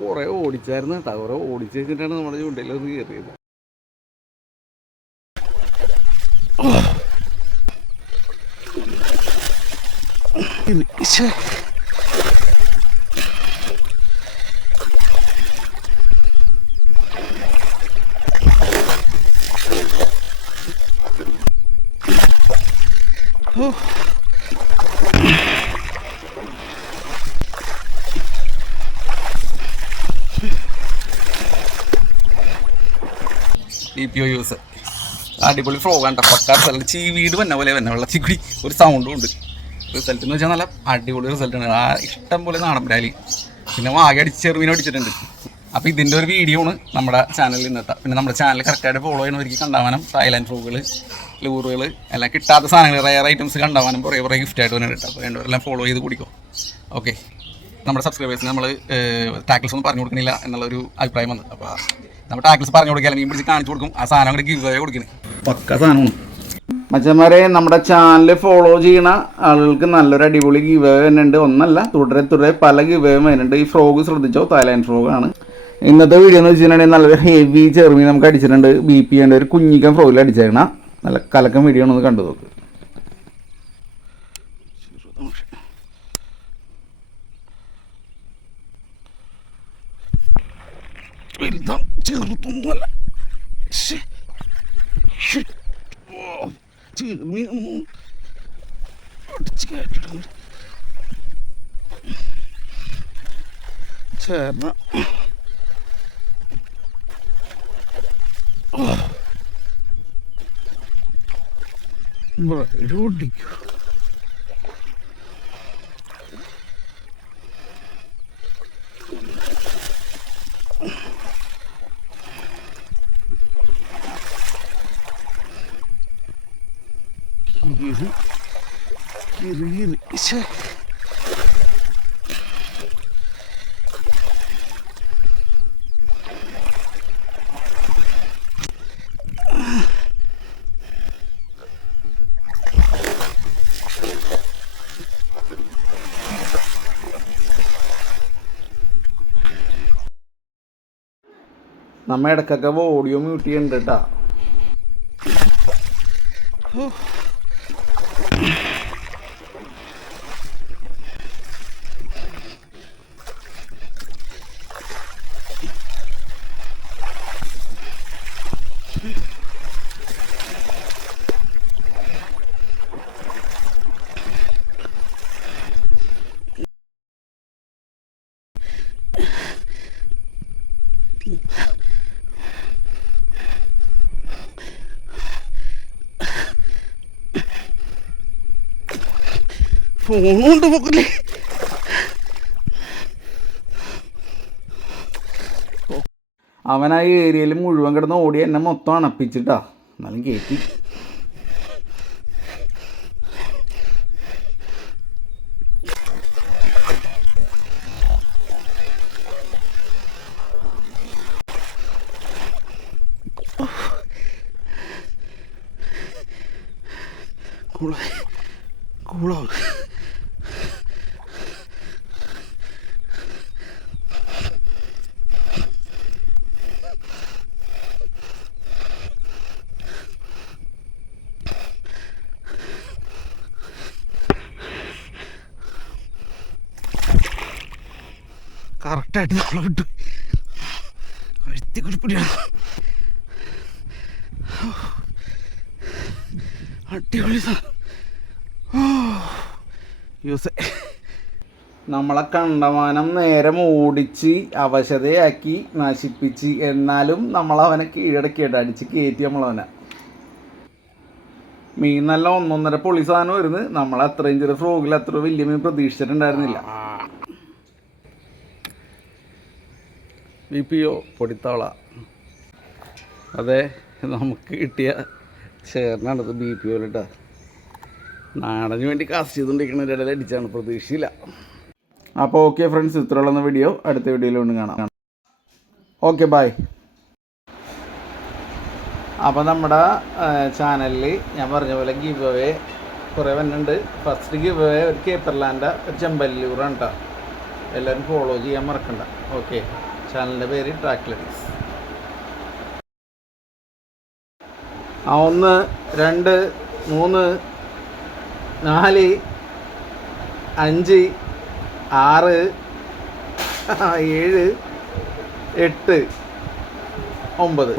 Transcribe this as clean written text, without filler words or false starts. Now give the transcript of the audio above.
കുറേ ഓടിച്ചായിരുന്നു കേട്ടോ. കുറേ ഓടിച്ച് വെച്ചിട്ടാണ് നമ്മുടെ ചൂണ്ടയിലൊന്ന് കയറിയത്. DPO യൂസ് അടിപൊളി ഫ്രോഗ് ആണ്. പക്കാ റിസൾട്ട്. ചീവീട് വന്ന പോലെ വന്നെ വെള്ളത്തിൽ കൂടി ഒരു സൗണ്ടും ഉണ്ട്. റിസൾട്ട് എന്ന് വെച്ചാൽ നല്ല അടിപൊളി റിസൾട്ടാണ്. ഇഷ്ടം പോലെ നാടൻ ബ്രാലി. പിന്നെ വാഗ അടിച്ച് ചെറുമീൻ അടിച്ചിട്ടുണ്ട്. അപ്പോൾ ഇതിൻ്റെ ഒരു വീഡിയോ ആണ് നമ്മുടെ ചാനലിൽ ഇന്നിട്ടാ. പിന്നെ നമ്മുടെ ചാനൽ കറക്റ്റായിട്ട് ഫോളോ ചെയ്യണവർക്ക് കണ്ടാവാനും തായ്ലാൻഡ് ഫ്രോഗുകൾ, ലൂറുകൾ എല്ലാം കിട്ടാത്ത സാധനങ്ങൾ, റയർ ഐറ്റംസ് കണ്ടാവാനും കുറേ ഗിഫ്റ്റായിട്ട് തന്നെ കിട്ടും. അപ്പോൾ രണ്ടുപേരെല്ലാം ഫോളോ ചെയ്ത് കുടിക്കും. ഓക്കെ, നമ്മുടെ സബ്സ്ക്രൈബേഴ്സിന് നമ്മൾ ടാക്കിൾസ് ഒന്നും പറഞ്ഞു കൊടുക്കണില്ല എന്നുള്ളൊരു അഭിപ്രായം വന്നു. അപ്പോൾ നമ്മൾ ടാക്കിൾസ് പറഞ്ഞു കൊടുക്കുക, അല്ലെങ്കിൽ പിടിച്ച് കാണിച്ചു കൊടുക്കും. ആ സാധനം അങ്ങോട്ട് ഗിവ് അവേ കൊടുക്കുന്നത് പക്ക സാധനമാണ്. മച്ചന്മാരെ, നമ്മുടെ ചാനൽ ഫോളോ ചെയ്യുന്ന ആളുകൾക്ക് നല്ലൊരു അടിപൊളി ഗിവ് അവേ വരുന്നുണ്ട്. ഒന്നല്ല, തുടരെ പല ഗിവ് അവേ വരുന്നുണ്ട്. ഈ ഫ്രോഗ് ശ്രദ്ധിച്ചോ, തായ്ലാൻഡ് ഫ്രോഗാണ്. ഇന്നത്തെ വീഡിയോ എന്ന് വെച്ചിട്ടുണ്ടെങ്കിൽ നല്ലൊരു ഹെവി ചെറുമീൻ നമുക്ക് അടിച്ചിട്ടുണ്ട്. BP ഉണ്ട്, ഒരു കുഞ്ഞിക്കൻ ഫ്രോഗിൽ അടിച്ചേക്കണം. നല്ല കലക്കം വീഡിയോ ഒന്ന് കണ്ടു നോക്ക്. ചെറുതൊന്നുമല്ല, ചെറുമീൻ അടിച്ച് കയറ്റിട്ടുണ്ട്. ചേർന്ന ഓടിക്കൂ. നമ്മ ഇടക്കൊക്കെ ഓഡിയോ മ്യൂട്ട് ചെയ്യുന്നുണ്ട് കേട്ടാ. ഫോണുകൊണ്ട് പോക്കല്ലേ. അവൻ ആ ഏരിയയിൽ മുഴുവൻ കിടന്ന് ഓടി എന്നെ മൊത്തം അണപ്പിച്ചിട്ടാ. എന്നാലും കയറ്റി. കൂളാവും. കറക്റ്റായിട്ട് നമ്മളെ വിട്ടു. കഴുത്തി കുറിപ്പിടിയാണ്. അടിപൊളി യൂസ്. നമ്മളെ കണ്ടമാനം നേരം ഓടിച്ച് അവശതയാക്കി നശിപ്പിച്ച്, എന്നാലും നമ്മളവനെ കീഴടക്കിയിട്ട് അടിച്ച് കയറ്റി നമ്മളവനെ. മീൻ നല്ല ഒന്നൊന്നര പൊളി സാധനം വരുന്നത്. നമ്മൾ അത്രയും ചെറിയ ഫ്രോഗിൽ അത്ര വലിയ മീൻ പ്രതീക്ഷിച്ചിട്ടുണ്ടായിരുന്നില്ല. BPO പൊടിത്തവള. അതെ, നമുക്ക് കിട്ടിയ ചേർന്നാണത് BPO കേട്ടോ. നാടന് വേണ്ടി കാസ്റ്റ് ചെയ്തുകൊണ്ടിരിക്കുന്ന ഇടയിൽ അടിച്ചാണ്, പ്രതീക്ഷയില്ല. അപ്പോൾ ഓക്കെ ഫ്രണ്ട്സ്, ഇത്രയുള്ള വീഡിയോ അടുത്ത വീഡിയോയിൽ കൊണ്ട് കാണാം. Okay, bye. അപ്പോൾ നമ്മുടെ ചാനലിൽ ഞാൻ പറഞ്ഞ പോലെ ഗിവ് അവേ കുറേ വന്നിട്ടുണ്ട്. ഫസ്റ്റ് ഗിവ് അവേ ഒരു കേപ്പർലാൻഡ്, ഒരു ചെമ്പല്ലൂറാണ് കേട്ടോ. എല്ലാവരും ഫോളോ ചെയ്യാൻ മറക്കണ്ട. ഓക്കെ, ചാനലിൻ്റെ പേര് ട്രാക്ക് ലേഡീസ്. 1 2 3 4 5 6 7 8 9